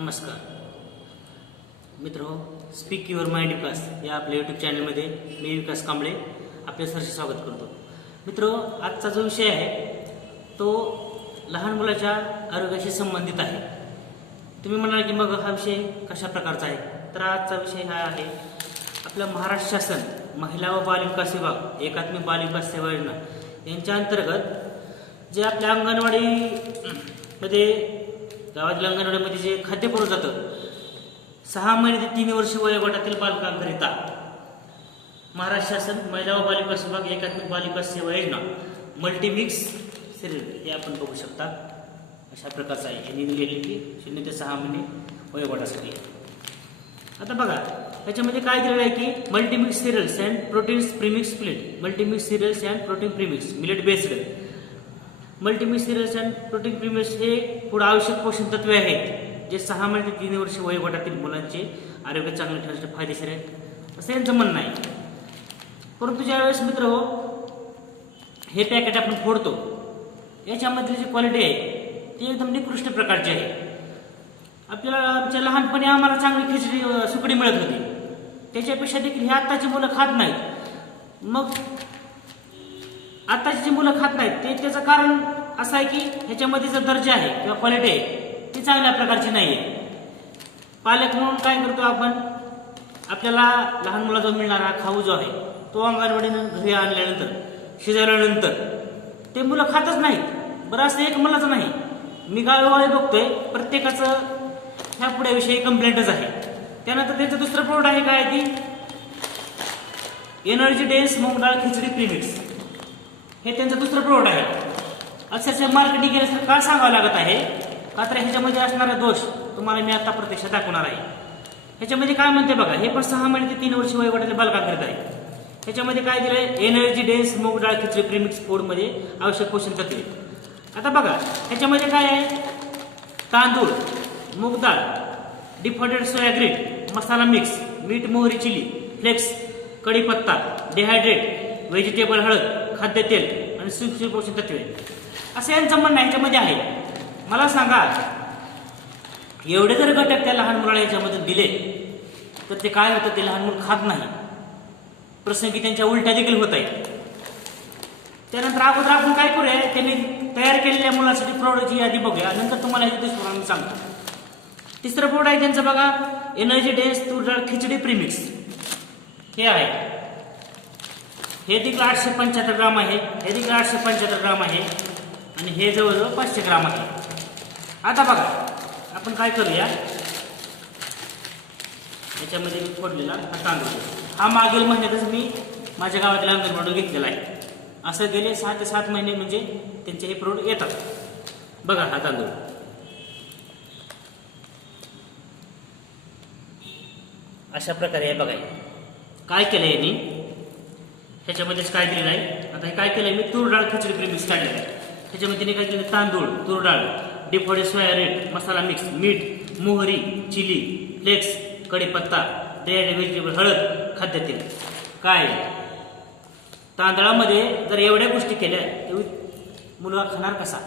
नमस्कार. मित्र speak your mind विकास या आपल्या यूट्यूब चॅनलमध्ये मी विकास कांबळे आपल्या सरशी स्वागत करतो. मित्र हो, आजचा जो विषय आहे तो लहान मुलाच्या आरोग्याशी संबंधित आहे. तुम्ही म्हणाल की मग हा विषय कशा प्रकारचा आहे? तर आजचा विषय हा आहे आपलं महाराष्ट्र शासन महिला व बाल विकास विभाग एकात्मिक बाल विकास सेवा योजना यांच्या अंतर्गत जे आपल्या अंगणवाडीमध्ये गावातील अंगणवाडीमध्ये जे खाद्य पुरवलं जातं सहा महिने ते तीन वर्ष वयोगटातील बालकांकरिता महाराष्ट्र शासन महिला व बालिका विभाग एकात्मिक बालिका सेवा योजना मल्टीमिक्स सिरियल हे आपण बघू शकता. अशा प्रकारचं आहे. यांनी दिलेली की शून्य ते सहा महिने वयोगटासाठी आता बघा त्याच्यामध्ये काय दिलेलं आहे की multimix cereals and proteins premix plate multimix cereals and protein premix millet based multimix and protein premix हे पुढे आवश्यक पोषण तत्वे आहेत जे सहा महिने ते तीन वर्ष वयोगटातील मुलांचे आरोग्य चांगले ठेवण्यासाठी फायदेशीर आहेत. असं यांचं म्हणणं आहे. परंतु ज्यावेळेस मित्र हो हे पॅकेट आपण फोडतो याच्यामधली जी क्वालिटी आहे ती एकदम निकृष्ट प्रकारची आहे. आपल्याला आमच्या लहानपणी आम्हाला चांगली खिचडी सुकडी मिळत होती. त्याच्यापेक्षा देखील हे आत्ताची मुलं खात नाहीत. मग आत्ताची जी मुलं खात नाहीत ते त्याचं कारण असं आहे की ह्याच्यामध्ये जो दर्जा आहे किंवा क्वालिटी आहे ती चांगल्या प्रकारची नाही आहे पालक म्हणून काय करतो आपण? आपल्याला लहान मुला जो मिळणारा खाऊ जो आहे तो अंगणवाडीनं घरी आणल्यानंतर शिजवल्यानंतर ते मुलं खातच नाहीत. बरं असं एक मुलाचं नाही. मी गावोगावी बघतोय प्रत्येकाचं ह्या पुढ्याविषयी कंप्लेंटच आहे. त्यानंतर त्याचं दुसरं प्रोडक्ट आहे काय ती? एनर्जी डेन्स मूग डाळ खिचडी प्रीमिक्स हे त्यांचं दुसरं प्रोडक्ट आहे. अक्षरशः मार्केटिंग केल्यासारखं का सांगावं लागत आहे? का तर ह्याच्यामध्ये असणारा दोष तुम्हाला मी आता प्रत्यक्षात दाखवणार आहे. ह्याच्यामध्ये काय म्हणते बघा हे पण सहा महिने ते तीन वर्ष वयोगटातील करत आहे. ह्याच्यामध्ये काय दिलंय? एनर्जी डेन्स मूग डाळ खिचडी प्रीमिक्स फूडमध्ये आवश्यक पोषण तत्वे. आता बघा ह्याच्यामध्ये काय आहे? तांदूळ मूग डाळ डिफॉल्टेड सोया ग्रीट मसाला मिक्स मीठ मोहरी चिली फ्लेक्स कढीपत्ता डिहायड्रेट व्हेजिटेबल हळद खाद्यतेल आणि सूक्ष्म पोषण तत्वे. असं यांचं म्हणणं याच्यामध्ये आहे. मला सांगा एवढे जर घटक त्या लहान मुलाला याच्यामध्ये दिले तर ते काय होतं? ते लहान मुलं खात नाही. प्रसंगी त्यांच्या उलट्या देखील होत आहेत. त्यानंतर अगोदर आपण काय करूया? त्यांनी तयार केलेल्या मुलासाठी प्रौढाची यादी बघूया. नंतर तुम्हाला हे दुसरं मी सांगतो. तिसरं प्रौढ आहे त्यांचं बघा एनर्जी डेन्स तुरडाळ खिचडी प्रिमिक्स. हे आहे. हे देखील आठशे पंच्याहत्तर ग्राम आहे. हे देखील आठशे पंच्याहत्तर ग्राम आहे. आणि हे जवळजवळ पाचशे ग्राम आहे. आता बघा आपण काय करूया? याच्यामध्ये मी फोडलेला हा तांदूळ. हा मागील महिन्यातच मी माझ्या गावातील अंगणवाडून घेतलेला आहे. असं गेले सहा ते सात महिने म्हणजे त्यांचे हे प्रोडक्ट येतात. बघा हा तांदूळ. अशा प्रकारे हे बघा. काय केलं यांनी? ह्याच्यामध्येच काय दिलेलं आहे? आता हे काय केलंय मी? तूर डाळ खिचडी प्रीमिक्स काढलेलं आहे त्याच्यामध्ये तिने काय केलं तांदूळ तूर डाळ डिफोडे सोया रेट मसाला मिक्स मीठ मोहरी चिली फ्लेक्स कढीपत्ता ड्रायड व्हेजिटेबल हळद खाद्यतेल. काय? तांदळामध्ये जर एवढ्या गोष्टी केल्या तेव्हा मुलगा खाणार कसा?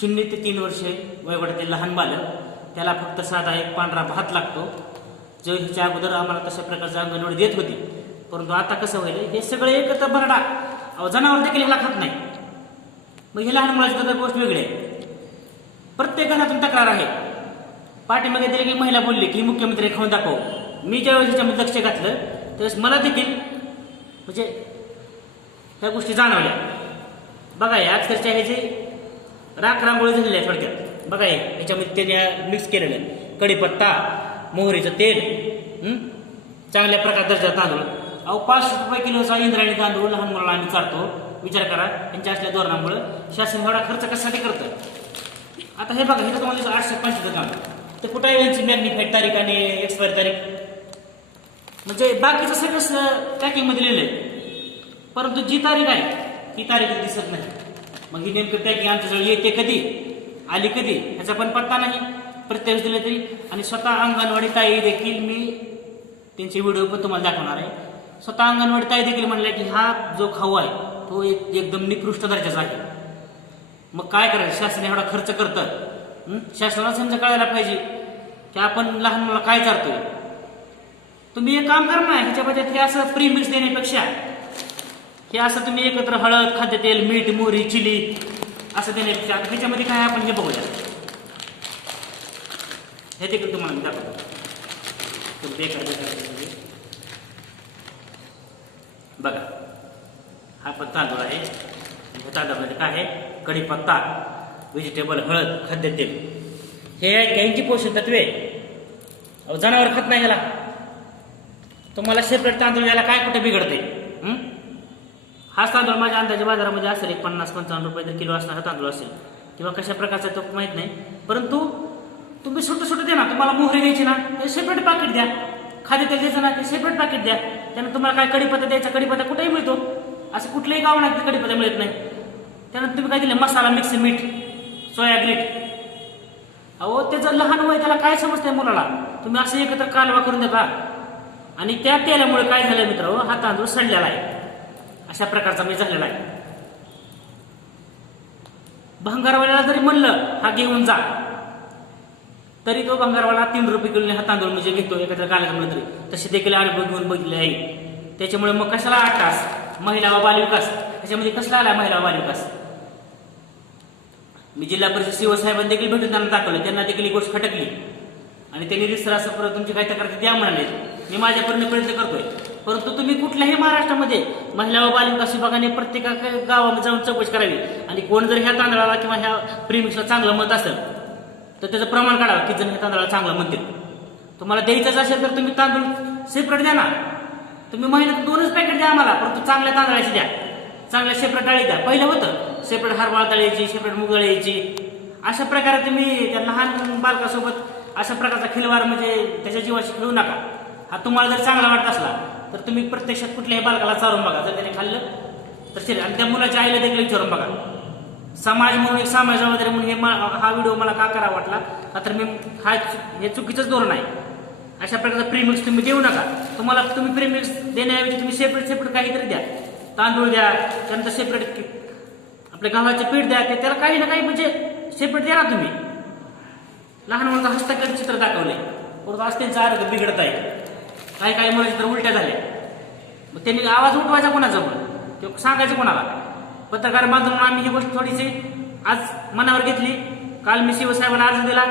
शून्य ते तीन वर्षे वयोगटातील लहान बालक त्याला फक्त साधा एक पांढरा भात लागतो. जो ह्याच्या अगोदर आम्हाला तशा प्रकारचा अंगणवाडी देत होती. परंतु आता कसं होईल हे सगळं एकत्र भरडा अहो जनावर देखील ह्याला खात नाही. मग हे लहान मुलाची तर गोष्ट वेगळी आहे. प्रत्येक घरातून तक्रार आहे. पाठीमागे दिले की महिला बोलली की मुख्यमंत्री खाऊन दाखव. मी ज्यावेळेस ह्याच्यामध्ये लक्ष घातलं त्यावेळेस मला देखील म्हणजे ह्या गोष्टी जाणवल्या. बघा हे अक्षरशः हे जे राख रांगोळी झालेली आहे थोडक्यात. बघा हे ह्याच्यामध्ये त्याने मिक्स केलेलं आहे. कढीपत्ता मोहरीचं तेल चांगल्या प्रकार दर्जा तांदूळ अहो पाचशे रुपये किलोचा इंद्रायणी तांदूळ लहान मुलाला आम्ही चालतो विचार करा त्यांच्या असल्या धोरणामुळं शासन एवढा खर्च कशासाठी करतं? आता हे बघा हे तर तुम्हाला आठशे पंचवीस काम तर कुठं आहे यांची मॅग्निफाईड तारीख आणि एक्सपायरी तारीख? म्हणजे बाकीचं सगळं पॅकिंगमध्ये लिहिलं आहे परंतु जी तारीख आहे ती तारीख दिसत नाही. मग ही नेमकं पॅकिंग आमच्याजवळ येते कधी? आली कधी? ह्याचा पण पत्ता नाही. प्रत्यक्ष दिले तरी. आणि स्वतः अंगणवाडी ताई देखील मी त्यांचे व्हिडिओ पण तुम्हाला दाखवणार आहे. स्वतः अंगणवाडी ताई देखील म्हणल्या की हा जो खाऊ आहे तो एक एकदम निकृष्ट दर्जाचा आहे. मग काय करायचं? शासन एवढा खर्च करतं. शासनाला समजा कळायला पाहिजे की आपण लहान मुलाला काय चारतोय? तुम्ही एक काम करा ना ह्याच्या बजेट हे असं प्रीमिक्स देण्यापेक्षा हे असं तुम्ही एकत्र हळद खाद्यतेल मीठ मोहरी चिली असं देण्यापेक्षा ह्याच्यामध्ये काय आपण हे बघूया हे देखील तुम्हाला दाखवतो. तर बेकार बेकार बघा. हा पण तांदूळ आहे आणि ह्या काय आहे? कढीपत्ता व्हेजिटेबल हळद खाद्यतेल हे आहेत यांची पोषण तत्वे. अहो जनावर खात नाही ह्याला. तुम्हाला सेपरेट तांदूळ याला काय कुठे बिघडते? हं? हाच तांदूळ माझ्या अंदाजे बाजारामध्ये असेल एक पन्नास पंचावन्न रुपये जर किलो असणारा तांदूळ असेल. किंवा कशा प्रकारचा तो माहीत नाही. परंतु तुम्ही छोटं छोटं द्या ना तुम्हाला मोहरी द्यायची ना सेपरेट पाकिट द्या. खाद्यतेल द्यायचं ना ते सेपरेट पाकिट द्या. त्यानं तुम्हाला काय कडीपत्ता द्यायचा? कडीपत्ता कुठेही मिळतो. असं कुठल्याही गावात कडीपत्ता मिळत नाही. त्यानंतर तुम्ही काय दिलं? मसाला मिक्स मीठ सोया ग्रीट. अहो त्याचं लहान वय त्याला काय समजतंय मुलाला? तुम्ही असं एकत्र कालवा करून देता. आणि त्या तेलामुळे काय झालं मित्र हा तांदूळ सडलेला आहे. अशा प्रकारचा म्हणजे मी झालेला आहे. भंगारवाल्याला जरी म्हणलं हा घेऊन जा. तरी तो भंगारवाला तीन रुपये किलोने हा तांदूळ म्हणजे घेतो एकत्र कालवा तरी. तसे देखील अनुभव घेऊन बघितले आहे. त्याच्यामुळे मग कशाला आठ तास महिला व बालविकास त्याच्यामध्ये कसला आला महिला व बालविकास मी जिल्हा परिषद शिवसाहेबांना देखील भेटून त्यांना दाखवलं. त्यांना देखील ही गोष्ट खटकली. आणि त्यांनी रिसर असं परत तुमची काही तक्रार द्या म्हणाले. मी माझ्यापर्यंत प्रयत्न करतोय. परंतु तुम्ही कुठल्याही महाराष्ट्रामध्ये महिला व बालविकास विभागाने प्रत्येका गावामध्ये जाऊन चौकशी करावी. आणि कोण जर ह्या तांदळाला किंवा ह्या प्रीमिक्सला चांगलं मत असेल तर त्याचं प्रमाण काढावं की जण ह्या तांदळाला चांगलं म्हणतील. तुम्हाला द्यायचंच असेल तर तुम्ही तांदूळ सेपरेट द्या ना. तुम्ही महिन्यात दोनच पॅकेट द्या आम्हाला परंतु चांगल्या तांदळाची द्या. चांगल्या सेपरेट डाळी द्या. पहिलं होतं सेपरेट हरभरा डाळ यायची सेपरेट मूग यायची अशा प्रकारे तुम्ही त्या लहान बालकासोबत अशा प्रकारचा खिलवार म्हणजे त्याच्या जीवाशी खेळू नका. हा तुम्हाला जर चांगला वाटत असला तर तुम्ही प्रत्यक्षात कुठल्याही बालकाला चारून बघा. जर त्याने खाल्लं तर शरीर आणि त्या मुलाच्या आईला देखील विचारून बघा. समाज म्हणून एक समाज जबाबदारी म्हणून हे मा- हा व्हिडिओ मला का करा वाटला? का तर मी हा हे चुकीचंच धोरण आहे. अशा प्रकारचा प्रीमिक्स तुम्ही देऊ नका. तुम्हाला तुम्ही प्रीमिक्स देण्याऐवजी तुम्ही सेपरेट सेपरेट काहीतरी द्या. तांदूळ द्या त्यानंतर सेपरेट आपल्या गव्हाचे पीठ द्या ते त्याला काही ना काही म्हणजे सेपरेट द्या ना तुम्ही. लहान मुलांचं हस्तकला चित्र दाखवले परंतु आज त्यांचं आरोग्य बिघडत आहे काही काही मुलाचे तर उलट्या झाल्या. मग त्यांनी आवाज उठवायचा कोणाचा मग? किंवा सांगायचं कोणाला? पत्रकार बांधून आम्ही ही गोष्ट थोडीशी आज मनावर घेतली. काल मी शिवसाहेबांना अर्ज दिला.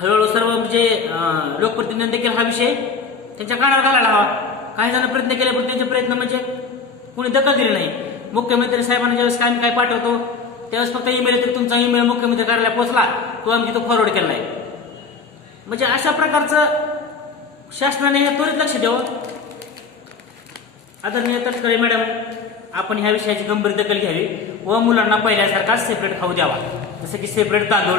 हळूहळू सर्व म्हणजे लोकप्रतिनिधी देखील हा विषय त्यांच्या कानावर घालायला हवा. काही जण प्रयत्न केले पण त्यांचे प्रयत्न म्हणजे कोणी दखल दिली नाही. मुख्यमंत्री साहेबांना ज्यावेळेस काय काय पाठवतो त्यावेळेस फक्त ईमेल येते तुमचा ईमेल मुख्यमंत्री कार्यालयात पोहोचला तो आम्ही तिथं फॉरवर्ड केला आहे म्हणजे अशा प्रकारचं शासनाने हे त्वरित लक्ष द्यावं. आदरणीय तटकरे मॅडम आपण ह्या विषयाची गंभीर दखल घ्यावी व मुलांना पहिल्यासारखा सेपरेट खाऊ द्यावा. जसं की सेपरेट तांदूळ.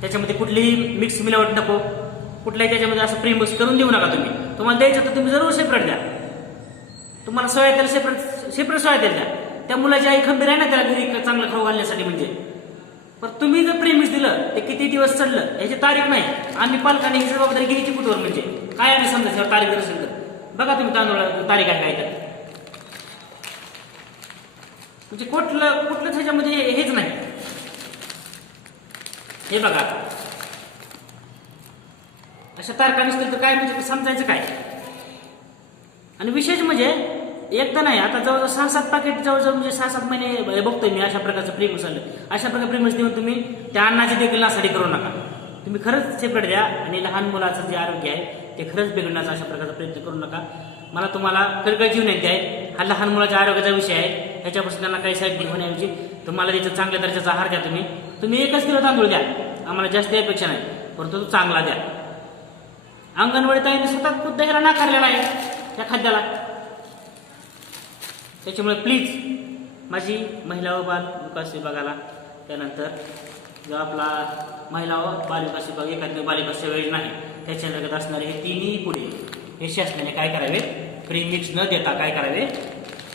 त्याच्यामध्ये कुठलीही मिक्स मिलावट नको. कुठल्याही त्याच्यामध्ये असं प्रीमिक्स करून देऊ नका तुम्ही. तुम्हाला द्यायचं तर तुम्ही जरूर सेपरेट द्या. तुम्हाला सोया तेल सेपरेट सेपरेट सोया तेल द्या. त्या मुलाची आई खंबीर आहे ना त्याला घरी चांगलं खाऊ घालण्यासाठी म्हणजे. पण तुम्ही जर प्रेमिक्स दिलं ते किती दिवस चढलं याची तारीख नाही. आम्ही पालकांनी ही जबाबदारी घ्यायची कुठवर म्हणजे. काय आम्ही समजायचं तारीख जर असेल तर बघा तुम्ही तांदूळ तारीख आहे काय तर म्हणजे कुठलं कुठलंच ह्याच्यामध्ये हेच नाही. हे बघा. अशा तारखा नसतील तर काय म्हणजे समजायचं काय? आणि विशेष म्हणजे एकदा नाही आता जवळजवळ सहा सात पाकिट जवळजवळ म्हणजे सहा सात महिने बघतोय मी अशा प्रकारचं प्रीमिक्स आलं अशा प्रकारे प्रीमिक्स देऊन तुम्ही त्या अन्नाची देखील नासाठी करू नका. तुम्ही खरंच सेपरेट द्या आणि लहान मुलाचं जे आरोग्य आहे ते खरंच बिघडण्याचा अशा प्रकारचा प्रयत्न करू नका. मला तुम्हाला कळकळची विनंती आहे हा लहान मुलाच्या आरोग्याचा विषय आहे. ह्याच्यापासून त्यांना काही साईड इफेक्ट होण्याऐवजी तुम्हाला त्याचा चांगल्या दर्जाचा आहार द्या तुम्ही. तुम्ही एकच किलो तांदूळ द्या. आम्हाला जास्त अपेक्षा नाही. परंतु तो चांगला द्या. अंगणवाडी ताईने स्वतः खुद्द ह्याला नाकारलेला आहे त्या खाद्याला. त्याच्यामुळे प्लीज माझी महिला व बाल विकास विभागाला त्यानंतर जो आपला महिला व बाल विकास विभाग एखाद्या बालिका सेवा योजना आहे त्याच्या अंतर्गत असणारे हे तिन्ही पुढे. हे शासनाने काय करावे? प्रीमिक्स न देता काय करावे?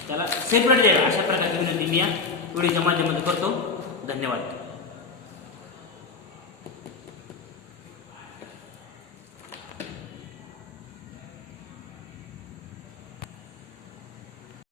त्याला सेपरेट द्यायला अशा प्रकारची विनंती मी या व्हिडिओच्या माध्यमातून करतो. धन्यवाद.